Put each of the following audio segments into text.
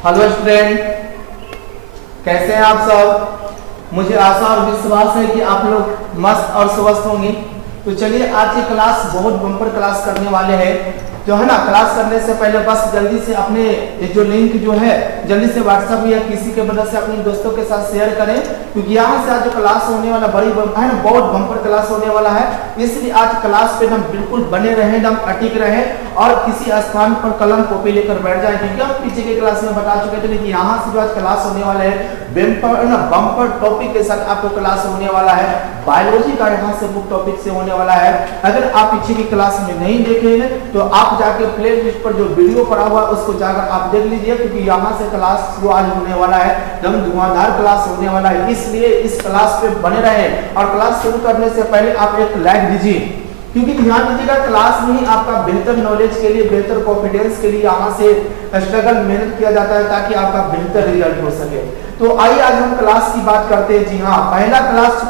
Hello student, कैसे हैं आप सब। मुझे आशा और विश्वास है कि आप लोग मस्त और स्वस्थ होंगे। तो चलिए आज की क्लास बहुत बम्पर क्लास करने वाले हैं, जो है ना। क्लास करने से पहले बस जल्दी से अपने जो लिंक जो है जल्दी से व्हाट्सएप या किसी के मदद से अपने दोस्तों के साथ शेयर करें, क्योंकि यहाँ से आज जो क्लास होने वाला है ना, बहुत बम्पर क्लास होने वाला है। इसलिए आज क्लास पे हम बिल्कुल बने रहें, हम अटिक रहें और किसी स्थान पर कलम कॉपी लेकर बैठ जाए, क्योंकि हम पीछे के क्लास में बता चुके थे कि यहाँ से जो आज क्लास होने वाला है बम्पर टॉपिक के साथ आपको क्लास होने वाला है। बायोलॉजी का यहाँ से बुक टॉपिक से होने वाला है। अगर आप पीछे की क्लास में नहीं देखे हैं तो आप जाके प्ले लिस्ट पर जो वीडियो पड़ा हुआ है उसको जाकर आप देख लीजिए, क्योंकि यहाँ से क्लास जो आज होने वाला है एकदम धुआंधार क्लास होने वाला है। इसलिए इस क्लास पे बने रहे और क्लास शुरू करने से पहले आप एक लाइक दीजिए, क्योंकि ध्यान दीजिएगा क्लास में ही आपका बेहतर नॉलेज के लिए, बेहतर कॉन्फिडेंस के लिए यहाँ से स्ट्रगल मेहनत किया जाता है ताकि आपका बेहतर रिजल्ट हो सके। तो आइए आज हम क्लास की बात करते हैं। जी हाँ, पहला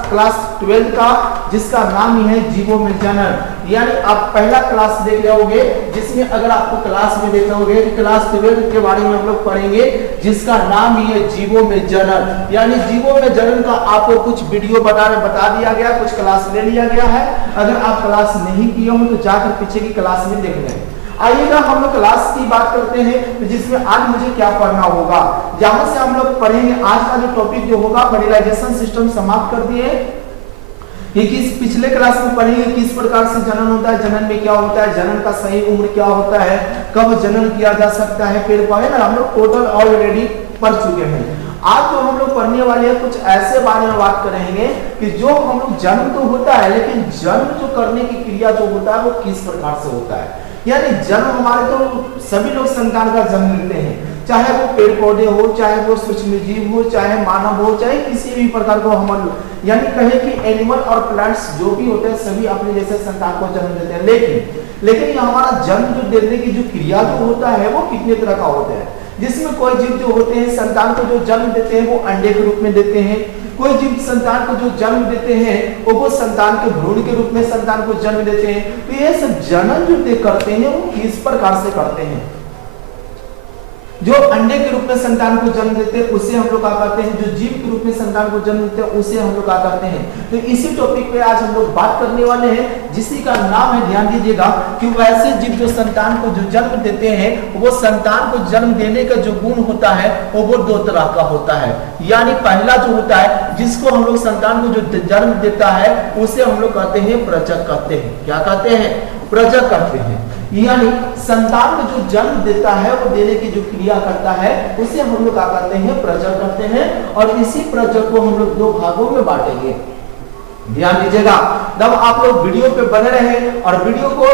क्लास 12 का, जिसका नाम ही है जीवों में जनन। यानी आप पहला क्लास देख रहे होंगे, जिसमें अगर आपको क्लास में देख रहे कि क्लास 12 के बारे में हम लोग पढ़ेंगे, जिसका नाम ही है जीवों में जनन। यानी जीवों में जनन का आपको कुछ वीडियो बता दिया गया, कुछ क्लास ले लिया गया है। अगर आप क्लास नहीं किए हो तो जाकर पीछे की क्लास में देख लें। आइएगा हम लोग क्लास की बात करते हैं, तो जिसमें आज मुझे क्या पढ़ना होगा। जहां से हम लोग पढ़ेंगे आज का जो टॉपिक जो होगा, फर्टिलाइजेशन सिस्टम समाप्त कर दिए। ये किस पिछले क्लास में पढ़ेंगे किस प्रकार से जनन होता है, जनन में क्या होता है, जनन का सही उम्र क्या होता है, कब जनन किया जा सकता है, पेड़ पौधे ना हम लोग टोटल ऑलरेडी पढ़ चुके हैं। आज जो हम लोग पढ़ने वाले हैं कुछ ऐसे बारे में बात करेंगे कि जो हम लोग जन्म तो होता है, लेकिन जन्म जो करने की क्रिया जो होता है वो किस प्रकार से होता है। यानी जन्म हमारे तो सभी लोग संतान का जन्म लेते हैं, चाहे वो पेड़ पौधे हो, चाहे वो सूक्ष्म जीव हो, चाहे मानव हो, चाहे किसी भी प्रकार को हम यानी कहे कि एनिमल और प्लांट्स जो भी होते हैं सभी अपने जैसे संतान को जन्म देते हैं। लेकिन ये हमारा जन्म जो देने की जो क्रिया जो होता है वो कितने तरह का होता है, जिसमें कोई जीव जो होते हैं संतान को जो जन्म देते हैं वो अंडे के रूप में देते हैं। कोई जीव संतान को जो जन्म देते हैं वो संतान के भ्रूण के रूप में संतान को जन्म देते हैं। तो ये सब जनन जो करते हैं वो किस प्रकार से करते हैं। जो अंडे के रूप में संतान को जन्म देते हैं उसे हम लोग क्या करते हैं, जो जीव के रूप में संतान को जन्म देते हैं उसे हम लोग क्या करते हैं। तो इसी टॉपिक पे आज हम लोग बात करने वाले हैं, जिसी का नाम है, ध्यान दीजिएगा, कि वैसे जीव जो संतान को जो जन्म देते हैं वो संतान को जन्म देने का जो गुण होता है वो दो तरह का होता है। यानी पहला जो होता है जिसको हम लोग संतान को जो जन्म देता है उसे हम लोग कहते हैं प्रजक कहते हैं। क्या कहते हैं? प्रजक कहते हैं। यानी संतान को जो जन्म देता है वो देने की जो क्रिया करता है उसे हम लोग क्या करते हैं, प्रजक करते हैं। और इसी प्रजक को हम लोग दो भागों में बांटेंगे। ध्यान दीजिएगा, तब आप लोग वीडियो पे बने रहे और वीडियो को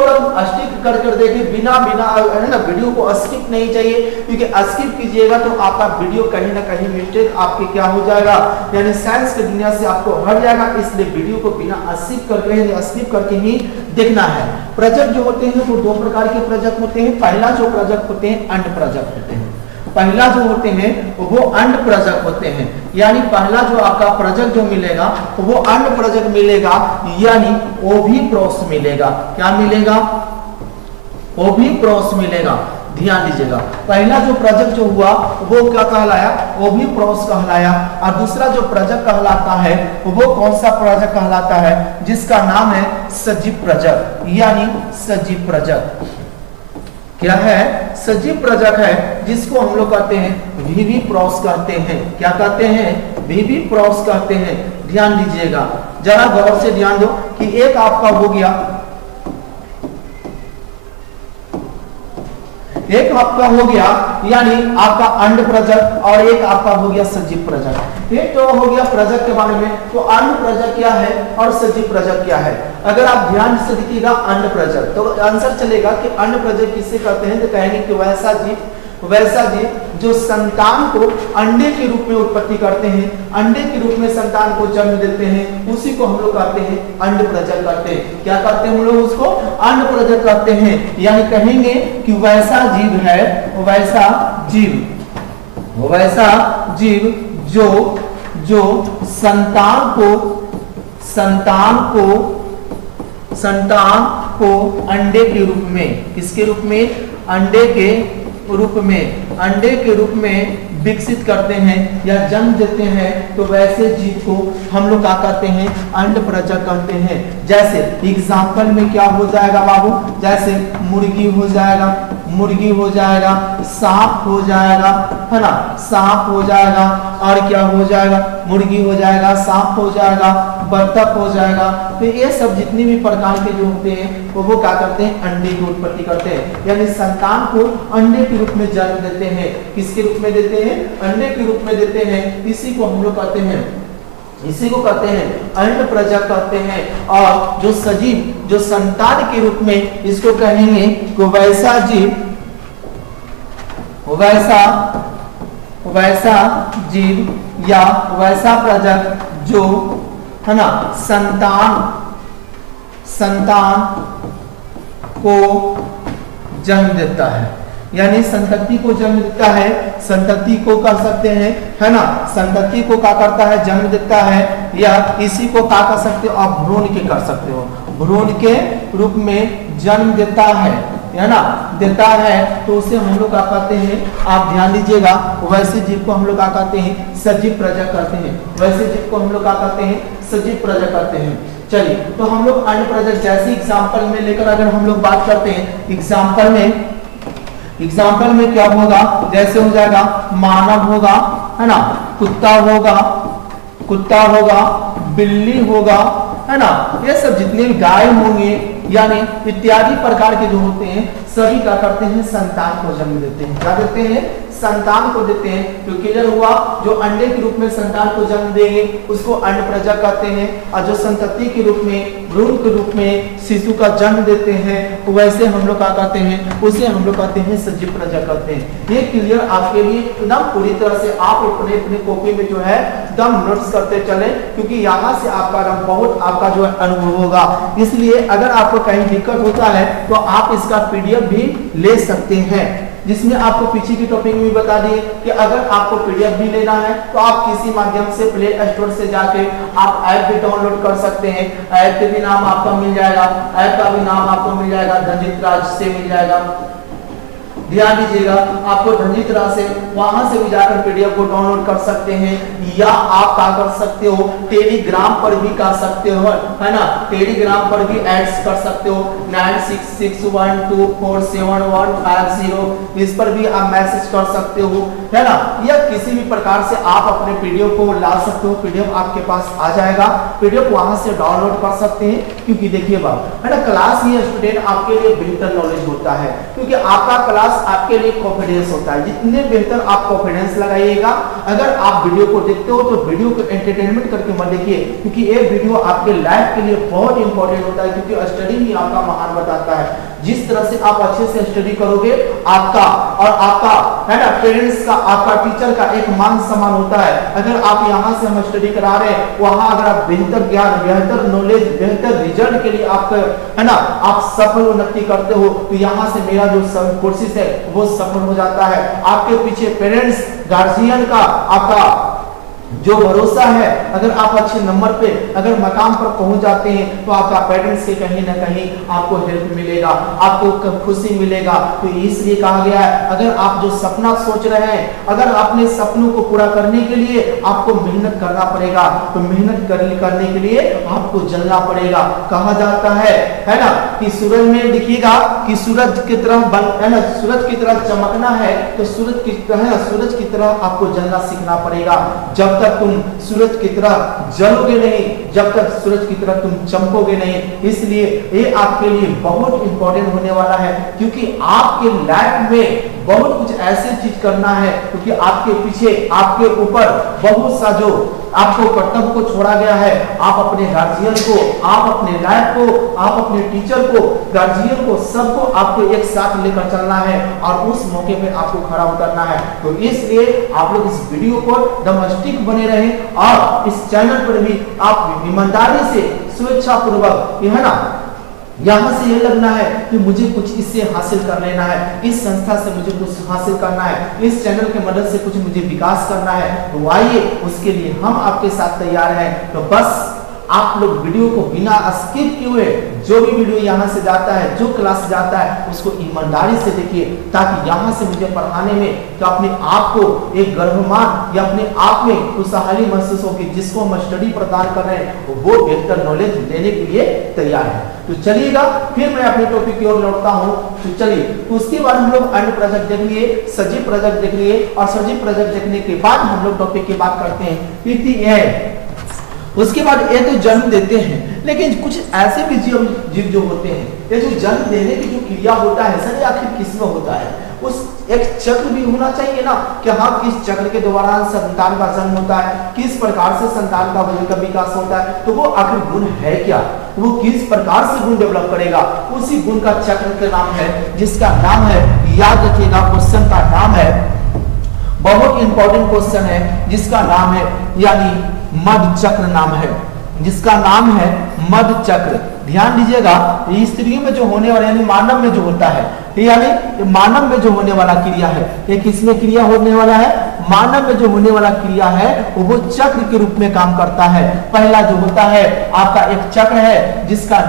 स्किप कर देखें, बिना है ना, वीडियो को स्किप नहीं चाहिए, क्योंकि स्किप कीजिएगा तो आपका वीडियो कहीं ना कहीं मिस्टेक आपके क्या हो जाएगा, यानी साइंस की दुनिया से आपको हट जाएगा। इसलिए वीडियो को बिना स्किप करके ही देखना है। प्रजक जो होते हैं वो दो प्रकार के प्रजक होते हैं। पहला जो प्रजक होते हैं अंड प्रजक होते हैं। पहला जो होते हैं वो अंड प्रजक होते हैं। यानी पहला जो आपका प्रजक जो मिलेगा वो अंड प्रजक मिलेगा, यानी ओविप्रोस मिलेगा। क्या मिलेगा? ओविप्रोस मिलेगा। ध्यान दीजिएगा, पहला जो प्रजक जो हुआ वो क्या कहलाया, ओविप्रोस कहलाया। और दूसरा जो प्रजक कहलाता है वो कौन सा प्रजक कहलाता है, जिसका नाम है सजीव प्रजक, यानी सजीव प्रजक। क्या है? सजीव प्रजक है, जिसको हम लोग कहते हैं विविप्रोस कहते हैं। क्या कहते हैं? विविप्रोस कहते हैं। ध्यान दीजिएगा, जरा गौर से ध्यान दो कि एक आपका हो गया, एक आपका हो गया यानी आपका अंड प्रजक, और एक आपका हो गया सजीव प्रजक। एक तो हो गया प्रजक के बारे में, तो अंड प्रजक क्या है और सजीव प्रजक क्या है। अगर आप ध्यान से देखिएगा अंड प्रजक, तो आंसर चलेगा कि अंड प्रजक किससे कहते हैं, तो कहेंगे कि वैसा जीव जो संतान को अंडे के रूप में उत्पत्ति करते हैं, अंडे के रूप में संतान को जन्म देते हैं, उसी को हम लोग कहते हैं अंड प्रजक कहते हैं। क्या कहते हैं हम लोग उसको? अंड प्रजक कहते हैं। यानी कहेंगे कि वैसा जीव है, वैसा जीव जो संतान को अंडे के रूप में, किसके रूप में? अंडे के रूप में विकसित करते हैं या जन्म देते हैं, तो वैसे जीव को हम लोग क्या कहते हैं, अंडप्रजक कहते हैं। जैसे एग्जाम्पल में क्या हो जाएगा बाबू, जैसे मुर्गी हो जाएगा, सांप हो जाएगा, है ना, सांप हो जाएगा, और क्या हो जाएगा, मुर्गी हो जाएगा, सांप हो जाएगा, बत्तख हो जाएगा। तो ये सब जितने भी प्रकार के जो होते हैं वो क्या करते हैं, अंडे की उत्पत्ति करते हैं, यानी संतान को अंडे के रूप में जन्म देते हैं। किसके रूप में देते हैं, अंडे के रूप में देते हैं। इसी को हम लोग कहते हैं अंडप्रजक कहते हैं। और जो सजीव, जो संतान के रूप में इसको कहेंगे को वैसा जीव, वैसा जीव या वैसा प्रजक जो, है ना, संतान को जन्म देता है, यानी संतति को जन्म देता है। संतति को कर सकते हैं, है ना, संतति को क्या करता है, जन्म देता है, या इसी को क्या कर सकते हो आप, भ्रूण के कर सकते हो, भ्रूण के रूप में जन्म देता है ना, देता है। तो उसे हम लोग क्या कहते हैं, आप ध्यान दीजिएगा, वैसे जीव को हम लोग क्या कहते हैं, सजीव प्रजक कहते हैं। वैसे जीव को हम लोग क्या कहते हैं, सजीव प्रजक कहते हैं। चलिए, तो हम लोग अंडप्रजक जैसे एग्जाम्पल में लेकर अगर हम लोग बात करते हैं, एग्जाम्पल में क्या होगा, जैसे हो जाएगा मानव होगा, है ना, कुत्ता होगा, बिल्ली होगा, है ना, ये सब जितने भी गाय होंगे, यानी इत्यादि प्रकार के जो होते हैं सभी क्या करते हैं, संतान को जन्म देते हैं। क्या देते हैं, संतान को देते हैं। तो क्लियर हुआ, जो अंडे के रूप में संतान को जन्म देंगे उसको अंडप्रजक कहते हैं, और जो संतति के रूप में, भ्रूण के रूप में शिशु का जन्म देते हैं, वैसे हम लोग क्या कहते हैं, उसे हम लोग कहते हैं सजीव प्रजक कहते हैं। ये क्लियर आपके लिए एकदम पूरी तरह से आप अपने कॉपी में जो है एकदम नोट्स करते चले, क्योंकि यहाँ से आपका बहुत आपका जो अनुभव होगा। इसलिए अगर आपको कहीं दिक्कत होता है तो आप इसका PDF भी ले सकते हैं, जिसमें आपको पीछे की टॉपिक में बता दिए कि अगर आपको PDF भी लेना है तो आप किसी माध्यम से प्ले स्टोर से जाके आप ऐप भी डाउनलोड कर सकते हैं। ऐप के भी नाम आपका मिल जाएगा, ऐप का भी नाम आपको मिल जाएगा, धनजीत राज से मिल जाएगा। ध्यान दीजिएगा, आपको धनजीत राज से वहां से भी जाकर PDF को डाउनलोड कर सकते हैं, या आप क्या कर सकते हो, टेलीग्राम पर भी कर सकते हो, है ना, टेलीग्राम पर भी ऐड्स कर सकते हो, 9661247150, इस पर भी आप मैसेज कर सकते हो, है ना, या किसी भी प्रकार से आप अपने PDF को ला सकते हो। PDF आपके पास आ जाएगा, PDF वहां से डाउनलोड कर सकते हैं। क्योंकि देखिए बात, है ना, क्लास ही स्टूडेंट आपके लिए बेहतर नॉलेज होता है, क्योंकि आपका क्लास आपके लिए कॉन्फिडेंस होता है। जितने बेहतर आप कॉन्फिडेंस लगाइएगा, अगर आप वीडियो को देखते हो तो वीडियो को एंटरटेनमेंट करके मत देखिए, क्योंकि ये वीडियो आपके लाइफ के लिए बहुत इंपॉर्टेंट होता है, क्योंकि स्टडी ही आपका महान बताता है। जिस तरह से आप अच्छे से स्टडी करोगे, आपका और आपका, है ना, पेरेंट्स का, आपका टीचर का एक मान सम्मान होता है। अगर आप यहाँ से हम स्टडी करा रहे हैं, वहां अगर आप बेहतर ज्ञान, बेहतर नॉलेज, बेहतर रिजल्ट के लिए आप, है ना, आप सफल उन्नति करते हो, तो यहाँ से मेरा जो कोशिश है वो सफल हो जाता है। आपके पीछे पेरेंट्स, गार्जियन का आपका जो भरोसा है, अगर आप अच्छे नंबर पे अगर मकाम पर पहुंच जाते हैं तो आपका पेरेंट्स से कहीं ना कहीं आपको हेल्प मिलेगा, आपको खुशी मिलेगा। तो इसलिए कहा गया है, अगर आप जो सपना सोच रहे हैं, अगर अपने सपनों को पूरा करने के लिए आपको मेहनत करना पड़ेगा, तो मेहनत करने के लिए आपको जलना पड़ेगा। कहा जाता है ना, कि सूरज में दिखेगा कि सूरज की तरह, है ना, सूरज की तरह चमकना है तो सूरज की तरह आपको जलना सीखना पड़ेगा। जब तक तुम सूरज की तरह जलोगे नहीं, जब तक सूरज की तरह तुम चमकोगे नहीं। इसलिए ये आपके लिए बहुत इंपॉर्टेंट होने वाला है, क्योंकि आपके लाइफ में बहुत कुछ ऐसे चीज करना है, क्योंकि आपके पीछे, आपके ऊपर बहुत सा जो आपको कर्तव्य को छोड़ा गया है। आप अपने गार्जियन को, आप अपने लाइफ को, आप अपने टीचर को, गार्जियन को, सबको आपको एक साथ लेकर चलना है और उस मौके पे आपको खड़ा उतरना है। तो इसलिए आप लोग इस वीडियो को डोमेस्टिक बने रहें और इस चैनल पर भी आप ईमानदारी से, स्वेच्छापूर्वक, है ना, यहाँ से ये लगना है कि मुझे कुछ इससे हासिल कर लेना है, इस संस्था से मुझे कुछ हासिल करना है, इस चैनल के मदद से कुछ मुझे विकास करना है, तो आइए उसके लिए हम आपके साथ तैयार हैं। तो बस आप लोग वीडियो को बिना स्किप किए हुए जो भी वीडियो यहाँ से जाता है, जो क्लास जाता है, उसको ईमानदारी से देखिए, ताकि यहाँ से मुझे पढ़ाने में तो अपने आप को एक गर्वमान या अपने आप में खुशहाली महसूस होगी, जिसको हम स्टडी प्रदान कर रहे हैं वो बेहतर नॉलेज लेने के लिए तैयार है। तो चलिएगा फिर मैं अपने टॉपिक की ओर लौटता हूँ। तो चलिए, तो उसके बाद हम लोग अन्य प्रोजेक्ट देख लिए, सजीव प्रोजेक्ट देख लिए, और सजीव प्रोजेक्ट देखने के बाद हम लोग टॉपिक की बात करते हैं उसके बाद ये तो जन्म देते हैं, लेकिन कुछ ऐसे भी जीव जो होते हैं, ये जो जन्म देने की जो क्रिया होता है सर, आखिर किसमें होता है? उस एक चक्र भी होना चाहिए ना, कि हाँ किस चक्र के दौरान संतान का जन्म होता है, किस प्रकार से संतान का विकास होता है, तो वो आखिर गुण है क्या, वो किस प्रकार से गुण डेवलप करेगा, उसी गुण का चक्र का नाम है, जिसका नाम है, याद रखिएगा क्वेश्चन का नाम है, बहुत इंपॉर्टेंट क्वेश्चन है, जिसका नाम है यानी मध चक्र नाम है, जिसका नाम है मध चक्र। ध्यान दीजिएगा, स्त्रियों में जो होने वाला यानी मानव में जो होता है, यानी मानव में जो होने वाला क्रिया है, ये किसमें क्रिया होने वाला है? मानव में जो होने वाला क्रिया है वो चक्र के रूप में काम करता है। पहला जो होता है आपका एक चक्र है, जिसका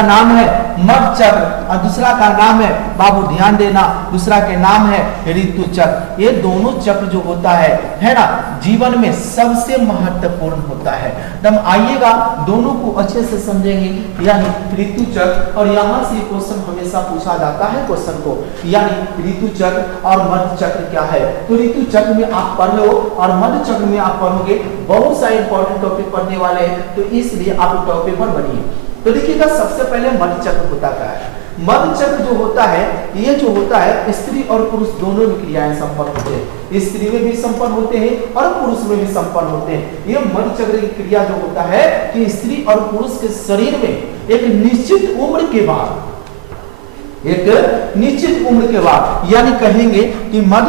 नाम है मध चक्र, और दूसरा का नाम है, बाबू ध्यान देना, दूसरा के नाम है ऋतु चक्र। ये दोनों चक्र जो होता है ना, जीवन में सबसे महत्वपूर्ण होता है। तब आइएगा दोनों को अच्छे से समझेंगे, यानी ऋतु चक्र, और यहाँ से क्वेश्चन हमेशा पूछा जाता है क्वेश्चन को, यानी ऋतु चक्र और मध चक्र क्या है। तो ऋतु चक्र में आप पढ़ लो और मध चक्र में आप पढ़ोगे, बहुत सारे इंपॉर्टेंट टॉपिक पढ़ने वाले हैं, तो इसलिए आप टॉपिक पर बनिए। तो देखिएगा, सबसे पहले मध चक्र होता क्या है? मध चक्र जो होता है, ये जो होता है स्त्री और पुरुष दोनों में क्रियाएं संपन्न होते हैं, स्त्री में भी संपन्न होते हैं और पुरुष में भी संपन्न होते हैं। ये मध चक्र की क्रिया जो होता है कि स्त्री और पुरुष के शरीर में एक निश्चित उम्र के बाद, यानी कहेंगे कि मध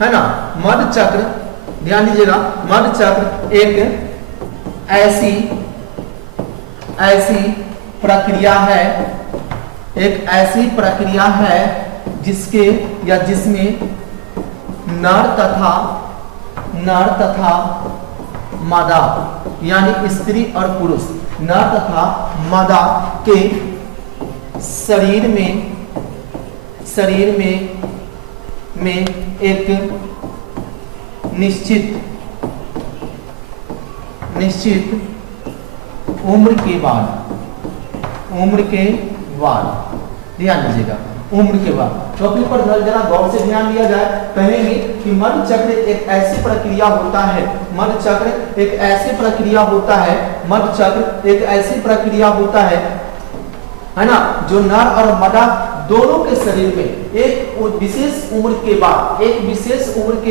है ना, मध चक्र, ध्यान दीजिएगा, मध चक्र एक ऐसी प्रक्रिया है, जिसके या जिसमें नर तथा मादा, यानी स्त्री और पुरुष, नर तथा मादा के शरीर में एक निश्चित उम्र के बाद, ध्यान दीजिएगा, उम्र के बाद। टॉपिक पर जरा गौर से ध्यान दिया जाए। कहेंगे कि मध चक्र एक ऐसी प्रक्रिया होता है, मध चक्र एक ऐसी प्रक्रिया होता है ना, जो नर और मादा दोनों के शरीर में एक विशेष उम्र के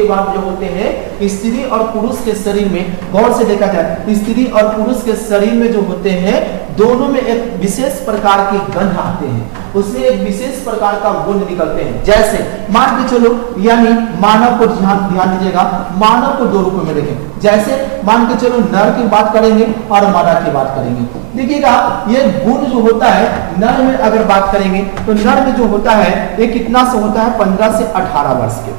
बाद जो होते हैं, स्त्री और पुरुष के शरीर में, गौर से देखा जाए, स्त्री और पुरुष के शरीर में जो होते हैं, दोनों में एक विशेष प्रकार के गंध आते हैं, उसमें एक विशेष प्रकार का गुण निकलते हैं। जैसे मान के चलो, यानी मानव को ध्यान दीजिएगा, मानव को दो रूपों में देखें। जैसे मान के चलो नर की बात करेंगे और मादा की बात करेंगे। देखिएगा, ये गुण जो होता है नर में अगर बात करेंगे तो नर में जो होता है ये कितना से होता है? 15 से 18 वर्ष के,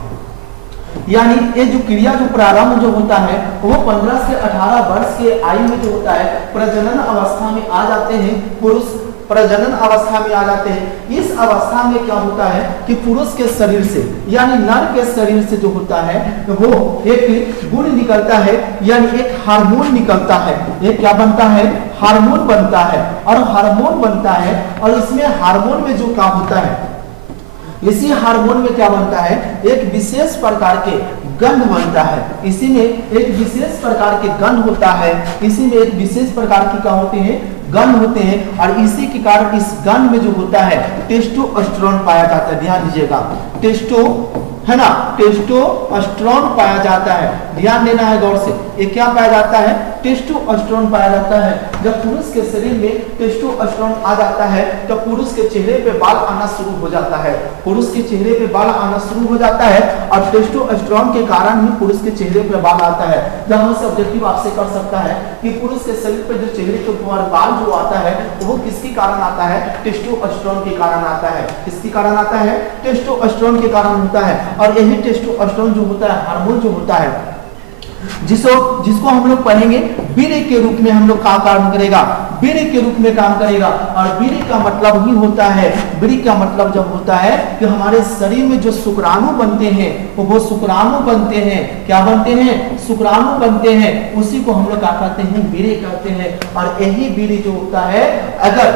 यानी ये जो क्रिया जो प्रारंभ जो होता है वो 15 से 18 वर्ष के आयु में जो होता है, प्रजनन अवस्था में आ जाते हैं, पुरुष प्रजनन अवस्था में आ जाते हैं। इस अवस्था में क्या होता है कि पुरुष के शरीर से, यानी नर के शरीर से जो होता है वो एक गुण निकलता है, यानी एक हार्मोन निकलता है। ये क्या बनता है? हार्मोन बनता है, और हार्मोन बनता है, और इसमें हार्मोन में जो क्या होता है, इसी हार्मोन में क्या बनता है? एक विशेष प्रकार के गंध बनता है। इसी में एक विशेष प्रकार के गंध होता है, इसी में एक विशेष प्रकार की क्या होते हैं? गंध होते हैं, और इसी के कारण इस गंध में जो होता है टेस्टोस्टेरोन पाया जाता है। ध्यान दीजिएगा, टेस्टोस्टेरोन पाया जाता है, ध्यान देना है गौर से। ये क्या पाया जाता है? टेस्टोस्टेरोन पाया जाता है। जब पुरुष के शरीर में टेस्टोस्टेरोन आ जाता है तो पुरुष के चेहरे पे बाल आना शुरू हो जाता है, और टेस्टोस्टेरोन के कारण ही पुरुष के चेहरे पे बाल आता है। जहां से ऑब्जेक्टिव आपसे कर सकता है कि पुरुष के शरीर पे जो चेहरे के ऊपर बाल जो आता है वो किसके कारण आता है? टेस्टोस्टेरोन के कारण आता है। किसके कारण आता है? टेस्टोस्टेरोन के कारण होता है। और यही टेस्टोस्टेरोन जो होता है हार्मोन जो होता है जिसको हम लोग पढ़ेंगे वीर्य के रूप में हम लोग काम करेगा, वीर्य के रूप में काम करेगा। और वीर्य का मतलब ही होता है, वीर्य का मतलब जब होता है कि हमारे शरीर में जो शुक्राणु बनते हैं वो शुक्राणु बनते हैं, क्या बनते हैं, शुक्राणु बनते हैं, उसी को हम लोग क्या कहते हैं, वीर्य कहते हैं। और यही वीर्य जो होता है, अगर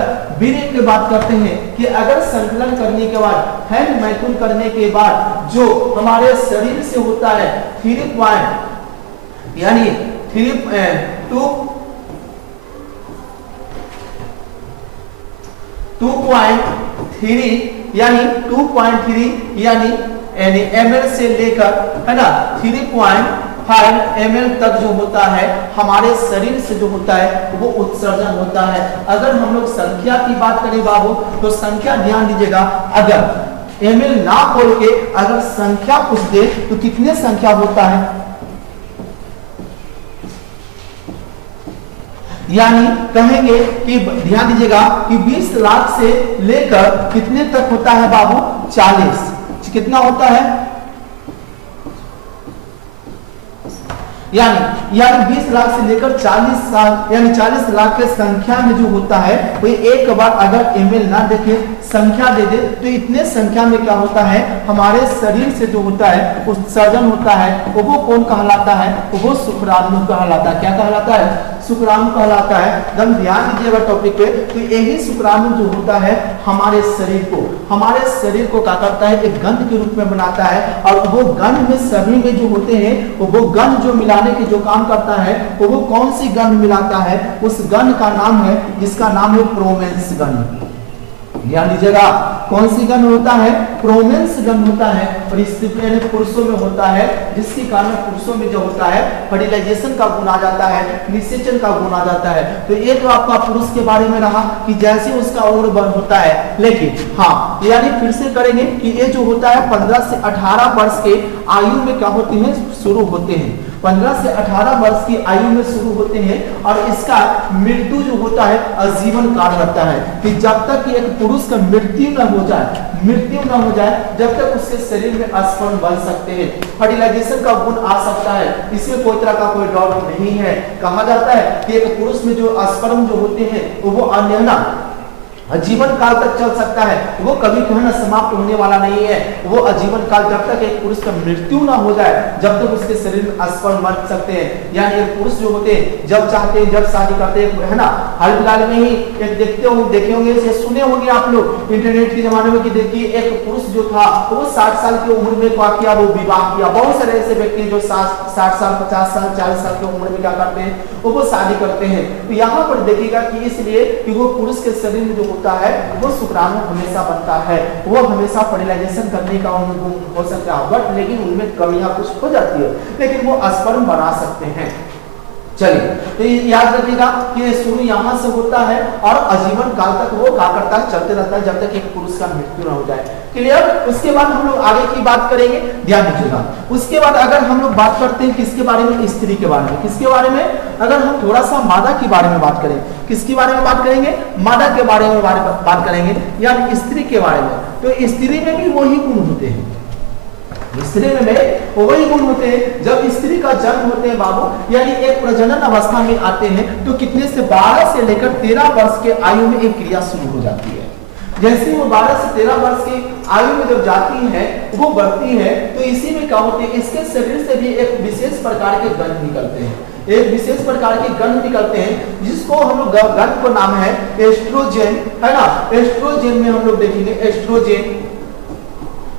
वीर्य की बात करते हैं कि अगर संकलन करने के बाद, हैंड मैथुन करने के बाद जो हमारे शरीर से होता है 3 यानी 2.3 यानी ml से लेकर, है ना, 3.5 ml तक जो होता है हमारे शरीर से जो होता है वो उत्सर्जन होता है। अगर हम लोग संख्या की बात करें बाबू, तो संख्या ध्यान दीजिएगा, अगर ml ना बोल के अगर संख्या पूछ दे तो कितने संख्या होता है, यानी कहेंगे कि ध्यान दीजिएगा कि 20 लाख से लेकर कितने तक होता है बाबू, 40, कितना होता है, यानी 20 लाख से लेकर 40 साल यानी 40 लाख के संख्या में जो होता है वो एक बार अगर ml ना देखे संख्या दे दे तो इतने संख्या में क्या होता है हमारे शरीर से जो होता है उत्सर्जन होता है, वो कौन कहलाता है, वो शुक्राणु कहलाता है। क्या कहलाता है, शुक्राणु कहलाता है। एकदम ध्यान दीजिएगा टॉपिक पे। तो यही शुक्राणु जो होता है हमारे शरीर को क्या करता है, एक गंध के रूप में बनाता है। और वो गंध में सभी में जो होते हैं वो गंध जो मिलाने के जो काम करता है वो कौन सी गंध मिलाता है, उस गंध का नाम है, जिसका नाम है प्रोमेंस गंध। ध्यान दीजिएगा, कौन सी गंध होता है, प्रोमेंस गंध होता है। और इससे पुरुषों में होता है, जिसके कारण पुरुषों में जो होता है फर्टिलाइजेशन का गुण आ जाता है, निषेचन का गुण आ जाता है। तो ये तो आपका पुरुष के बारे में रहा कि जैसे उसका उम्र बढ़ होता है। लेकिन हाँ, यानी फिर से करेंगे कि ये जो होता है 15 से 18 वर्ष के आयु में क्या होते हैं, शुरू होते हैं। 15 से 18 वर्ष की आयु में शुरू होते हैं और इसका मृत्यु जो होता है आजीवन काल रहता है। कि जब तक एक पुरुष का मृत्यु न हो जाए जब तक उसके शरीर में स्पर्म बन सकते हैं, फर्टिलाइजेशन का गुण आ सकता है, इसमें कोई तरह का कोई डाउट नहीं है। कहा जाता है कि एक पुरुष में जो स्पर्म जो होते हैं वो अन्य जीवन काल तक चल सकता है, वो कभी कहना समाप्त होने वाला नहीं है। वो आजीवन काल जब तक एक पुरुष का मृत्यु ना हो जाए जब तक उसके शरीर में स्पर्म बन सकते हैं। यानी एक पुरुष जो होते हैं जब चाहते हैं जब शादी करते हैं, है ना। हाल फिलहाल में ही एक देखे होंगे, सुने होंगे आप लोग इंटरनेट के जमाने में कि देखिए एक पुरुष जो था वो 60 साल की उम्र में क्या किया, वो विवाह किया। बहुत सारे ऐसे व्यक्ति जो 60 साल 50 साल 40 साल की उम्र में क्या करते हैं, वो शादी करते हैं। तो यहाँ पर देखिएगा कि इसलिए कि वो पुरुष के शरीर में जो होता है वो शुक्राणु हमेशा बनता है, वो हमेशा फर्टिलाइजेशन करने का हो सकता है, बट लेकिन उनमें कमियां कुछ हो जाती है, लेकिन वो स्पर्म बना सकते हैं। चलिए, तो याद रखिएगा कि शुरू यहाँ से होता है और आजीवन काल तक वो क्या करता है, चलते रहता है जब तक एक पुरुष का मृत्यु न हो जाए। क्लियर। उसके बाद हम लोग आगे की बात करेंगे, ध्यान दीजिएगा। उसके बाद अगर हम लोग बात करते हैं किसके बारे में, स्त्री के बारे में। किसके बारे में, अगर हम थोड़ा सा मादा के बारे में बात करें, किसके बारे में बात करेंगे, मादा के बारे में बात करेंगे, यानी स्त्री के बारे में। तो स्त्री में भी वही गुण होते हैं, स्त्री में वही गुण होते हैं। जब स्त्री का जन्म होते हैं बाबू, यानी एक प्रजनन अवस्था में आते हैं, तो कितने से 12 से लेकर 13 वर्ष के आयु में एक क्रिया शुरू हो जाती है। जैसे वो 12 से 13 वर्ष की आयु में जब जाती है, वो बढ़ती है, तो इसी में क्या होते हैं, इसके शरीर से भी एक विशेष प्रकार के गंध निकलते हैं, एक विशेष प्रकार के गंध निकलते हैं, जिसको हम लोग गंध को नाम है एस्ट्रोजेन, है ना। एस्ट्रोजेन में हम लोग देखेंगे एस्ट्रोजेन,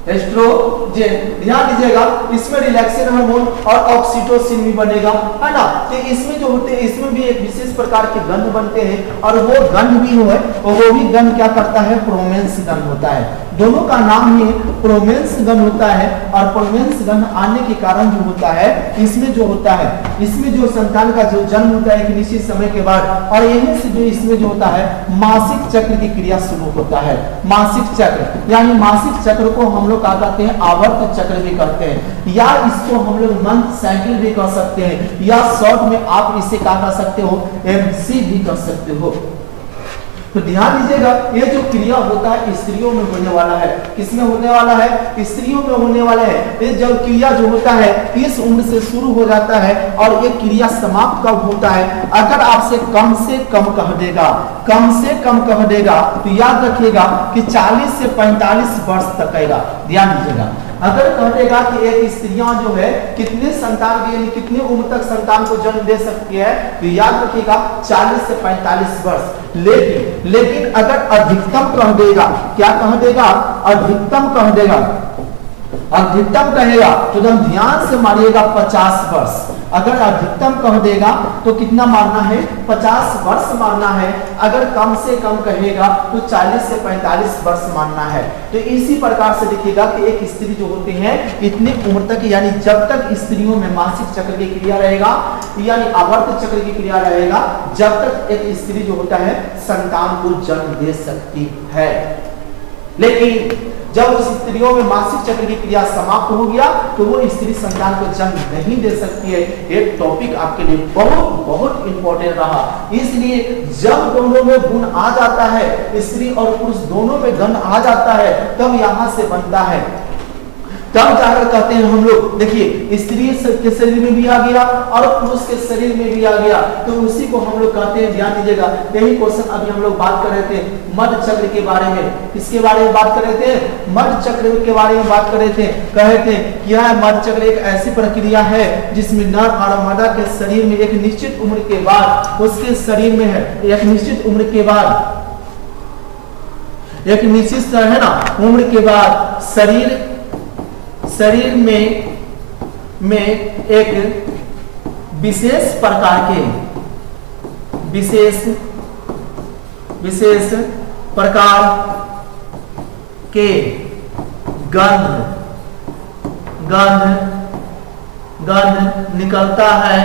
ध्यान दीजिएगा, इसमें रिलैक्सेशन हार्मोन और ऑक्सीटोसिन भी बनेगा, है ना। तो इसमें जो होते हैं, इसमें भी एक विशेष प्रकार के गंध बनते हैं, और वो गंध भी है, और वो भी गंध क्या करता है, प्रोमेंस गंध होता है। दोनों का नाम ही प्रोमेंस गंध होता है। और प्रोमेंस गंध आने के कारण जो होता है, इसमें जो होता है, इसमें जो संतान का जो जन्म होता है एक निश्चित समय के बाद, और यहीं से जो इसमें जो होता है मासिक चक्र की क्रिया शुरू होता है। मासिक चक्र, यानी मासिक चक्र को हम लोग क्या कहते हैं, आवर्त चक्र भी कहते हैं, या इसको हम लोग मंथ साइकिल भी कह सकते हैं, या शॉर्ट में आप इसे क्या कर सकते हो, MC भी कर सकते हो। तो ध्यान दीजिएगा, ये जो क्रिया होता है स्त्रियों में होने वाला है। किसमें होने वाला है? स्त्रियों में होने वाला है। ये जब क्रिया जो होता है इस उम्र से शुरू हो जाता है और ये क्रिया समाप्त कब होता है? अगर आपसे कम कह देगा, कम से कम कह देगा तो याद रखिएगा कि 40 से 45 वर्ष तक आएगा। ध्यान दीजिएगा, अगर कह देगा कि एक स्त्रियां जो है कितने संतान के यानी कितने उम्र तक संतान को जन्म दे सकती है, तो याद रखिएगा 40 से 45 वर्ष। लेकिन अगर अधिकतम कह देगा, क्या कह देगा? अधिकतम कह देगा, अधिकतम कहेगा तो एकदम ध्यान से मारिएगा 50 वर्ष। अगर अधिकतम कह देगा तो कितना मारना है? 50 वर्ष मारना है। अगर कम से कम कहेगा तो 40 से 45 वर्ष मारना है। तो इसी प्रकार से देखिएगा कि एक स्त्री जो होती है इतनी उम्र तक यानी जब तक स्त्रियों में मासिक चक्र की क्रिया रहेगा यानी आवर्त चक्र की क्रिया रहेगा, जब तक एक स्त्री जो होता है संतान को जन्म दे सकती है। लेकिन जब उस स्त्रियों में मासिक चक्र की क्रिया समाप्त हो गया तो वो स्त्री संतान को जन्म नहीं दे सकती है। एक टॉपिक आपके लिए बहुत बहुत इंपॉर्टेंट रहा। इसलिए जब दोनों में गुण आ जाता है, स्त्री और पुरुष दोनों में गुण आ जाता है, तब यहां से बनता है, तब जाकर कहते हैं हम लोग, देखिए स्त्री के शरीर में भी आ गया और पुरुष के शरीर में भी आ गया, तो उसी को हम लोग कहते हैं। ध्यान दीजिएगा, यही क्वेश्चन अभी हम लोग बात कर रहे थे मध्य चक्र के बारे में। किसके बारे में बात कर रहे थे? मध्य चक्र के बारे में बात कर रहे थे। कहे थे कि यह मध्य चक्र एक ऐसी प्रक्रिया है जिसमें नर और मादा के शरीर में एक निश्चित उम्र के बाद उसके शरीर में है, एक निश्चित उम्र के बाद, एक निश्चित है ना उम्र के बाद शरीर में एक विशेष प्रकार के गंध निकलता है।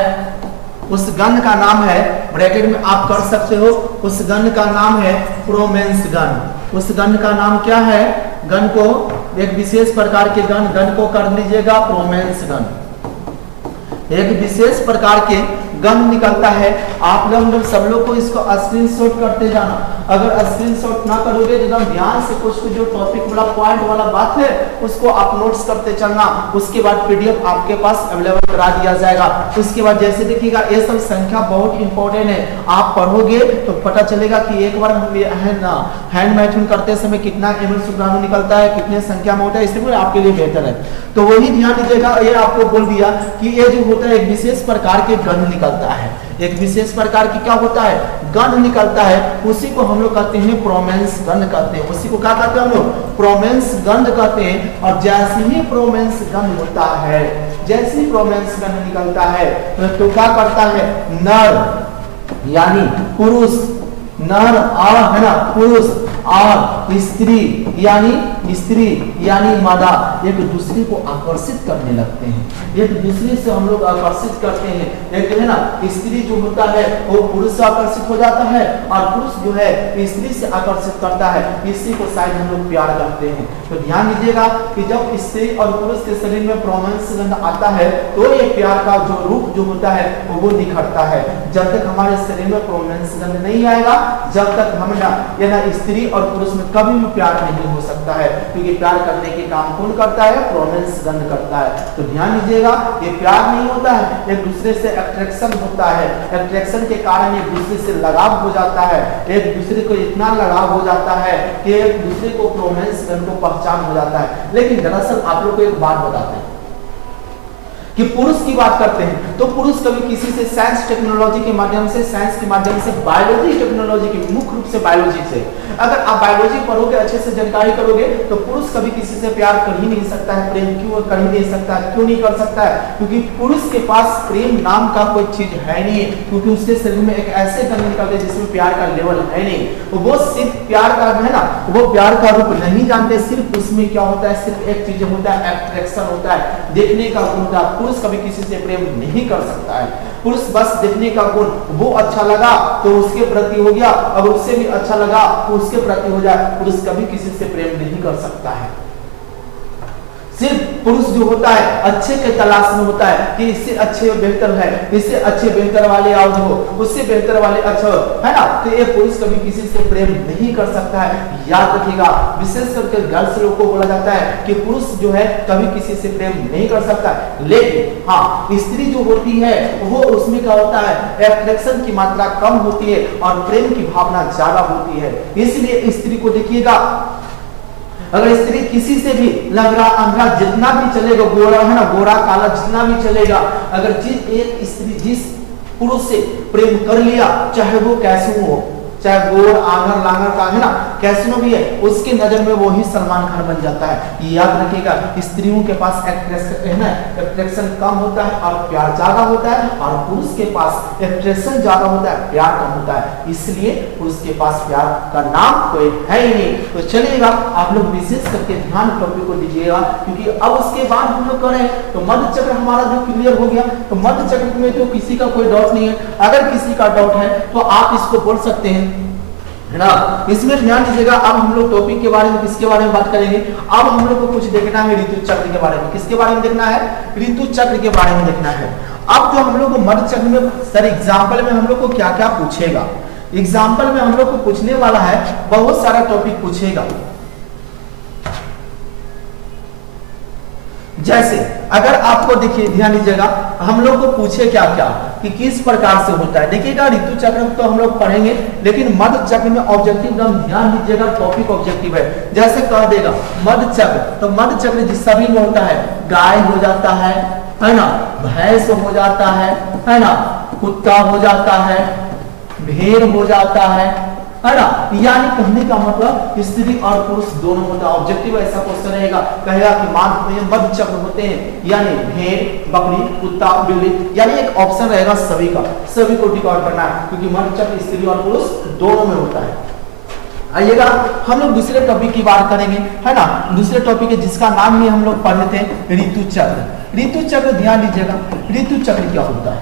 उस गंध का नाम है, ब्रैकेट में आप कर सकते हो, उस गंध का नाम है प्रोमेंस गंध। उस गंध का नाम क्या है? गंध को, एक विशेष प्रकार के गंध को कर लीजिएगा प्रोमेंस गंध। एक विशेष प्रकार के गंध निकलता है। आप लोग सब लोग को इसको स्क्रीनशॉट करते जाना। अगर स्क्रीनशॉट ना करोगे तो एकदम ध्यान से कुछ जो टॉपिक वाला पॉइंट वाला बात है उसको आप नोट्स करते चलना। उसके बाद पीडीएफ आपके पास अवेलेबल करा दिया जाएगा। उसके बाद जैसे देखिएगा ये सब संख्या बहुत इंपॉर्टेंट है, आप पढ़ोगे तो पता चलेगा कि एक बार हम है ना हैंड मैथुन करते समय कितना एमएल शुक्राणु निकलता है, कितने संख्या में होता है, इसलिए आपके लिए बेहतर है। तो वही ध्यान दीजिएगा, ये आपको बोल दिया कि ये जो होता है एक विशेष प्रकार के गंध निकलता है। एक विशेष प्रकार की क्या होता है? गंध निकलता है। उसी को हम लोग कहते हैं प्रोमेंस गंध कहते हैं। उसी को क्या कहते हैं हम लोग? प्रोमेंस गंध कहते हैं। और जैसे ही प्रोमेंस गंध होता है, जैसे ही प्रोमेंस गंध निकलता है तो क्या करता है? नर यानी पुरुष, नर और है ना पुरुष और स्त्री यानी मादा एक दूसरे को आकर्षित करने लगते हैं। एक दूसरे से हम लोग आकर्षित करते हैं। एक है ना स्त्री जो होता है वो पुरुष से आकर्षित हो जाता है और पुरुष जो है स्त्री से आकर्षित करता है। इसी को शायद हम लोग प्यार करते हैं। तो ध्यान दीजिएगा कि जब स्त्री और पुरुष के शरीर में प्रोमेंस गंध आता है तो ये प्यार का जो रूप जो होता है वो निखरता है। जब तक हमारे शरीर में प्रोमेंस गंध नहीं आएगा, जब तक हम ना स्त्री और पुरुष में कभी भी प्यार नहीं हो सकता है, क्योंकि प्यार करने के काम कौन करता है? प्रोमेंस गंध करता है। तो ध्यान दीजिएगा, ये प्यार नहीं होता है, एक दूसरे से अट्रैक्शन होता है। अट्रैक्शन के कारण एक दूसरे से लगाव हो जाता है। एक दूसरे को इतना लगाव हो जाता है कि एक दूसरे को प्रोमेंस गंध को पहचान हो जाता है। लेकिन दरअसल आप लोग को एक बात बताते हैं कि पुरुष की बात करते हैं तो पुरुष कभी किसी से साइंस टेक्नोलॉजी के माध्यम से, साइंस के माध्यम से, बायोलॉजी टेक्नोलॉजी की मुख्य रूप से बायोलॉजी से, अगर आप बायोलॉजी पढ़ोगे, अच्छे से जानकारी करोगे तो पुरुष कभी किसी से प्यार कर ही नहीं सकता है, प्रेम क्यों कर ही नहीं सकता है। क्यों नहीं कर सकता है? क्योंकि पुरुष के पास प्रेम नाम का कोई चीज है नहीं, क्योंकि उसके शरीर में एक ऐसे गंध निकलते हैं जिसमें प्यार का लेवल है नहीं। वो सिर्फ प्यार का है ना, वो प्यार का रूप नहीं जानते। सिर्फ उसमें क्या होता है? सिर्फ एक चीज होता है, अट्रैक्शन होता है, देखने का गुण होता है। पुरुष कभी किसी से प्रेम नहीं कर सकता है। पुरुष बस देखने का गुण, वो अच्छा लगा तो उसके प्रति हो गया, अगर उससे भी अच्छा लगा तो उसके प्रति हो जाए। पुरुष कभी किसी से प्रेम नहीं कर सकता है। सिर्फ पुरुष जो होता है अच्छे के तलाश में होता है कि इससे अच्छे बेहतर है, इससे अच्छे बेहतर वाले आउट हो, उससे बेहतर वाले अच्छा हो, है ना। तो ये पुरुष कभी किसी से प्रेम नहीं कर सकता है, याद रखिएगा। विशेष करके गर्ल्स लोग को बोला जाता है कि पुरुष जो है कभी किसी से प्रेम नहीं कर सकता। लेकिन हाँ, स्त्री जो होती है वो उसमें क्या होता है, अट्रैक्शन की मात्रा कम होती है और प्रेम की भावना ज्यादा होती है। इसलिए स्त्री को देखिएगा, अगर स्त्री किसी से भी लंगड़ा अंगड़ा जितना भी चलेगा, गोरा है ना, गोरा काला जितना भी चलेगा, अगर एक स्त्री जिस पुरुष से प्रेम कर लिया, चाहे वो कैसे हो, चाहे गोर आंगर लांगर का है ना, कैसनो भी है, उसके नजर में वो ही सलमान खान बन जाता है। याद रखिएगा, स्त्रियों के पास अट्रैक्शन कम होता है और प्यार ज्यादा होता है, और पुरुष के पास अट्रैक्शन ज्यादा होता है, प्यार कम होता है। इसलिए पुरुष के पास प्यार का नाम कोई है ही नहीं। तो चलिएगा, आप लोग विशेष करके ध्यान टॉपिक को दीजिएगा, क्योंकि अब उसके बाद हम लोग करें तो मध्य चक्र हमारा जो क्लियर हो गया, तो मध्य चक्र में तो किसी का कोई डाउट नहीं है। अगर किसी का डाउट है तो आप इसको बोल सकते हैं, है ना। इसमें ध्यान दीजिएगा। अब हम लोग टॉपिक के बारे में किसके बारे में बात करेंगे, अब हम लोग को कुछ देखना है ऋतु चक्र के बारे में। किसके बारे में देखना है, ऋतु चक्र के बारे में देखना है। अब जो हम लोग को मध्य चक्र में सर एग्जाम्पल में हम लोग को क्या क्या पूछेगा, एग्जाम्पल में हम लोग को पूछने वाला है बहुत सारा टॉपिक पूछेगा। जैसे अगर आपको देखिए, ध्यान दीजिएगा, हम लोग को पूछे क्या क्या कि किस प्रकार से होता है। देखिएगा, ऋतु चक्र तो हम लोग पढ़ेंगे, लेकिन मध्य चक्र में ऑब्जेक्टिव ध्यान दीजिएगा, टॉपिक ऑब्जेक्टिव है। जैसे कह देगा मध्य चक्र, तो मध्य चक्र जिस सभी में होता है, गाय हो जाता है ना, भैंस हो जाता है ना, कुत्ता हो जाता है, भेड़ हो जाता है ना। यानी कहने का मतलब स्त्री और पुरुष दोनों होता है। ऑब्जेक्टिव ऐसा क्वेश्चन रहेगा, कहेगा कि मध्य चक्र होते हैं, यानी भेड़, बकरी, कुत्ता, बिल्ली, यानी एक ऑप्शन रहेगा सभी का, सभी को टिक आउट करना है, क्योंकि मध्य चक्र स्त्री और पुरुष दोनों में होता है। आइएगा, हम लोग दूसरे टॉपिक की बात करेंगे, है ना। दूसरे टॉपिक है जिसका नाम ही हम लोग पढ़ लेते हैं, ऋतु चक्र। ऋतु चक्र ध्यान दीजिएगा, ऋतु चक्र क्या होता है।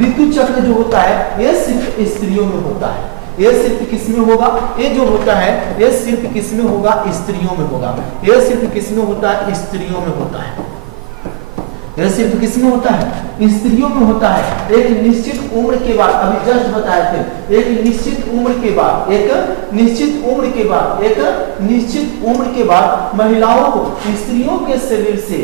ऋतु चक्र जो होता है ये सिर्फ स्त्रियों में होता है। ये सिर्फ किस में होगा, ये जो होता है ये सिर्फ किस में होगा, स्त्रियों में होगा। ये सिर्फ किस में होता है, स्त्रियों में होता है। यह सिर्फ किस में होता है, स्त्रियों में होता है। एक निश्चित उम्र के बाद, अभी जस्ट बताए थे, एक निश्चित उम्र के बाद, एक निश्चित उम्र के बाद, एक निश्चित उम्र के बाद महिलाओं को स्त्रियों के शरीर से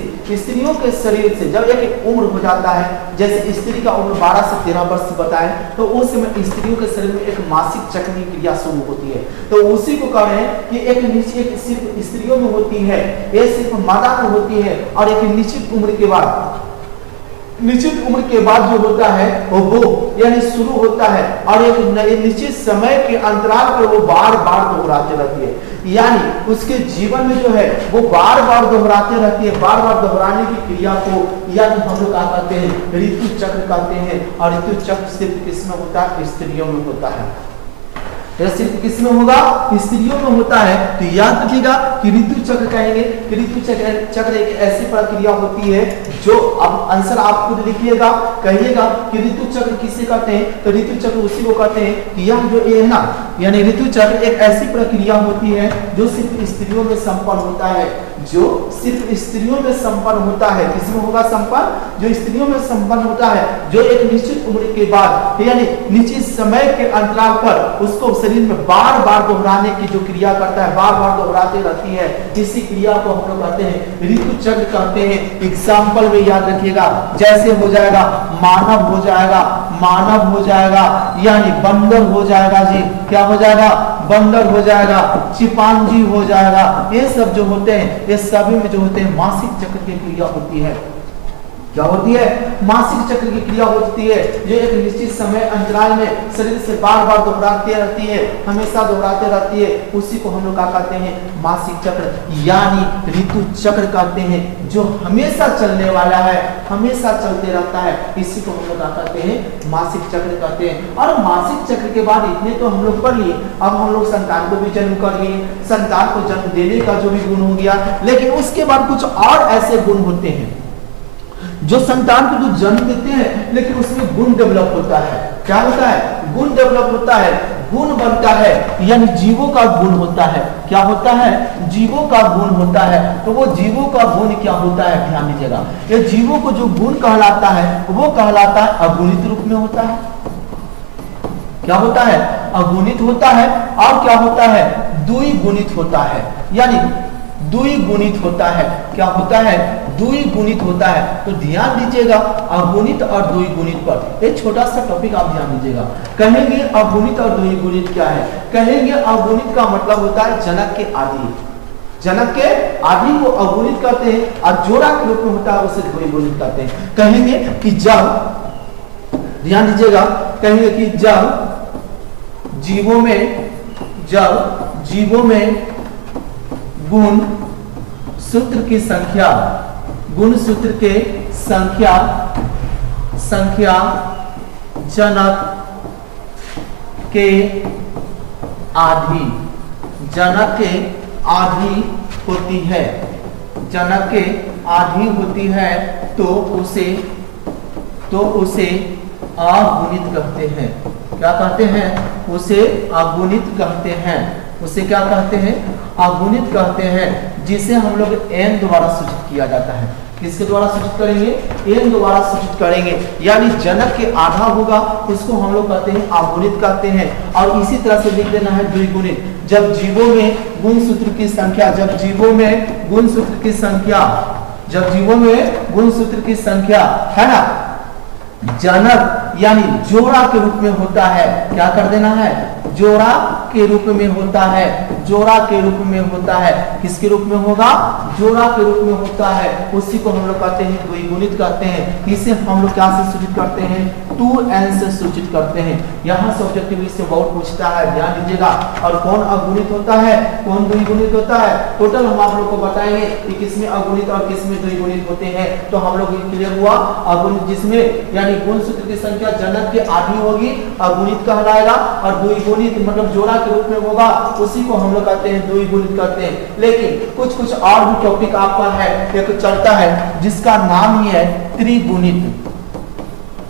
जब एक उम्र हो जाता है, जैसे स्त्री का उम्र 12 से 13 वर्ष बताए, तो उस समय स्त्रियों के शरीर में एक मासिक चक्र की क्रिया शुरू होती है। तो उसी को कह रहे हैं कि एक निश्चित सिर्फ स्त्रियों में होती है, ये सिर्फ मादा में होती है, और एक निश्चित उम्र के बाद, निश्चित उम्र के बाद जो होता है वो यानी शुरू होता है, और एक निश्चित समय के अंतराल पर वो बार बार दोहराते रहती है। यानी उसके जीवन में जो है वो बार बार दोहराते रहती है, बार बार दोहराने की क्रिया को यानी हम लोग क्या कहते हैं, ऋतु चक्र कहते हैं। और ऋतु चक्र सिर्फ किसमें होता है, स्त्रियों में होता है। यह सिर्फ किसमें होगा, स्त्रियों में होता है। तो याद रखिएगा कि ऋतु चक्र कहेंगे कि ऋतु चक्र एक ऐसी प्रक्रिया होती है जो, अब आंसर आप खुद लिखिएगा, कहिएगा कि ऋतु चक्र किसे कहते हैं। तो ऋतु चक्र उसी को कहते हैं कि यह जो ये है ना, यानी ऋतु चक्र एक ऐसी प्रक्रिया होती है जो सिर्फ स्त्रियों में संपन्न होता है, जो सिर्फ स्त्रियों में संपन्न होता है। किसमें होगा संपन्न, जो स्त्रियों में संपन्न होता है, जो एक निश्चित उम्र के बाद यानी निश्चित समय के अंतराल पर उसको शरीर में बार बार दोहराने की जो क्रिया करता है, बार बार दोहराते रहती है, इसी क्रिया को हम लोग कहते हैं ऋतु चक्र कहते हैं। एग्जाम्पल में याद रखिएगा, जैसे हो जाएगा मानव हो जाएगा, मानव हो जाएगा, यानी बंदर हो जाएगा जी, क्या हो जाएगा, बंदर हो जाएगा, चिंपांजी हो जाएगा। ये सब जो होते हैं, ये सभी में जो होते हैं मासिक चक्र की क्रिया होती है। क्या होती है, मासिक चक्र की क्रिया होती है, जो एक निश्चित समय अंतराल में शरीर से बार बार दोहराती रहती है, हमेशा दोहराते रहती है। उसी को हम लोग क्या कहते हैं, मासिक चक्र यानी ऋतु चक्र कहते हैं, जो हमेशा चलने वाला है, हमेशा चलते रहता है। इसी को हम लोग क्या कहते हैं, मासिक चक्र कहते हैं। और मासिक चक्र के बाद इतने तो हम लोग पढ़ लिए, अब हम लोग संतान को भी जन्म कर लिए, संतान को जन्म देने का जो भी गुण हो गया, लेकिन उसके बाद कुछ और ऐसे गुण होते हैं जो संतान को जो जन्म देते हैं, लेकिन उसमें गुण डेवलप होता है। क्या होता है, गुण डेवलप होता है। गुण बनता है, यानी जीवों का गुण होता है। क्या होता है? जीवों का गुण होता है। तो वो जीवों का गुण क्या होता है, ध्यान दीजिएगा। ये जीवों को जो गुण कहलाता है वो कहलाता है अगुणित रूप में होता है। क्या होता है? अगुणित होता है। और क्या होता है? द्विगुणित होता है, यानी द्विगुणित होता है। क्या होता है? द्विगुणित होता है। तो ध्यान दीजिएगा अगुणित और द्विगुणित पर, एक छोटा सा टॉपिक आप ध्यान दीजिएगा। कहेंगे अगुणित और द्विगुणित क्या है? कहेंगे अगुणित का मतलब होता है जनक के आदि। जनक के आदि को अगुणित कहते हैं और जोड़ा के रूप में होता है उसे द्विगुणित कहते हैं। कहेंगे कि जब, ध्यान दीजिएगा, कहेंगे कि जब जीवों में गुण सूत्र की संख्या, गुण सूत्र के संख्या जनक के आधी होती है, जनक के आधी होती है, तो उसे अगुणित कहते हैं। क्या कहते हैं? उसे अगुणित कहते हैं। उसे क्या कहते हैं? अगुणित कहते हैं, जिसे हम लोग n द्वारा सूचित किया जाता है। किसके द्वारा सूचित करेंगे? n द्वारा सूचित करेंगे, यानी जनक के आधा होगा उसको हम लोग कहते हैं अगुणित कहते हैं। और इसी तरह से लिख देना है द्विगुणित। जब जीवों में गुण सूत्र की संख्या, जब जीवों में गुण सूत्र की संख्या है ना, जनक यानी जोड़ा के रूप में होता है। क्या कर देना है? जोड़ा के रूप में होता है। जोड़ा के रूप में होता है। किसके रूप में होगा? जोड़ा के रूप में होता है। उसी को हम लोग कहते हैं द्विगुणित कहते हैं। इसे हम लोग क्या से सूचित करते हैं? 2n से सूचित करते हैं। यहाँ से ऑब्जेक्टिव से बहुत पूछता है, ध्यान दीजिएगा। और कौन अगुणित होता है, कौन द्विगुणित होता है, टोटल हम आप लोग को बताएंगे कि किसमें अगुणित और किसमें द्विगुणित होते हैं। तो हम लोग क्लियर हुआ अगुणित, जिसमें यानी गुण सूत्र की संख्या जनक के आधी होगी, अगुणित कहलाएगा। और द्विगुणित मतलब जोड़ा के रूप में होगा, उसी को हम लोग कहते हैं द्विगुणित कहते हैं। लेकिन कुछ और भी टॉपिक आपका है, एक चलता है जिसका नाम ही है त्रिगुणित।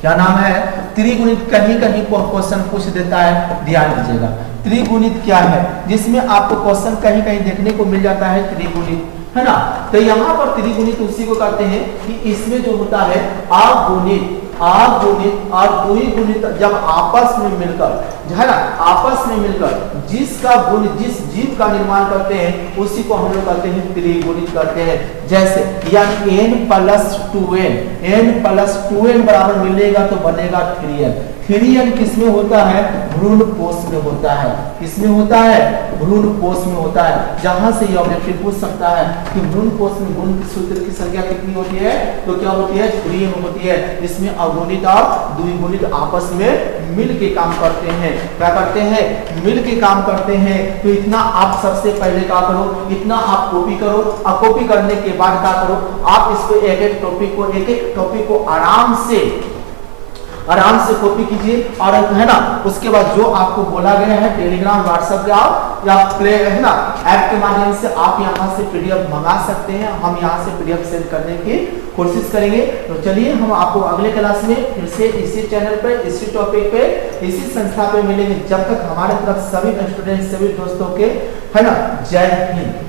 क्या नाम है? त्रिगुणित। कहीं कहीं क्वेश्चन पूछ देता है, ध्यान दीजिएगा। त्रिगुणित क्या है? जिसमें आपको क्वेश्चन कहीं कहीं देखने को मिल जाता है त्रिगुणित, है ना। तो यहाँ पर त्रिगुणित उसी को कहते हैं कि इसमें जो होता है अगुणित और द्विगुणित जब आपस में मिलकर, है ना, आपस में मिलकर जिसका गुण, जिस जीव का निर्माण करते हैं उसी को हम लोग कहते हैं त्रिगुणित करते हैं। जैसे यानी n+2n बराबर मिलेगा तो बनेगा 3n। 3n किसमें होता है? भ्रूण कोश में होता है। किसमें होता है? भ्रूण कोश में होता है। जहां से ये ऑब्जेक्टिव पूछ सकता है कि भ्रूण कोश में गुण सूत्र की संख्या कितनी होती है, तो क्या होती है? 3n होती है। इसमें अगुणित और द्विगुणित आपस में मिल के काम करते हैं। क्या करते हैं? मिल के काम करते हैं। तो इतना आप सबसे पहले क्या करो, इतना आप कॉपी करो, और कॉपी करने के बाद क्या करो, आप इसको एक एक टॉपिक को आराम से कॉपी कीजिए। और है ना, उसके बाद जो आपको बोला गया है टेलीग्राम, व्हाट्सएप पे आप या प्ले, है ना, ऐप के माध्यम से आप यहाँ से पीडीएफ मंगा सकते हैं। हम यहाँ से पीडीएफ सेंड करने की कोशिश करेंगे। तो चलिए हम आपको अगले क्लास में फिर से इसी चैनल पे, इसी टॉपिक पे, इसी संस्था पे मिलेंगे। जब तक हमारे तरफ सभी स्टूडेंट, सभी दोस्तों के, है ना, जय हिंद।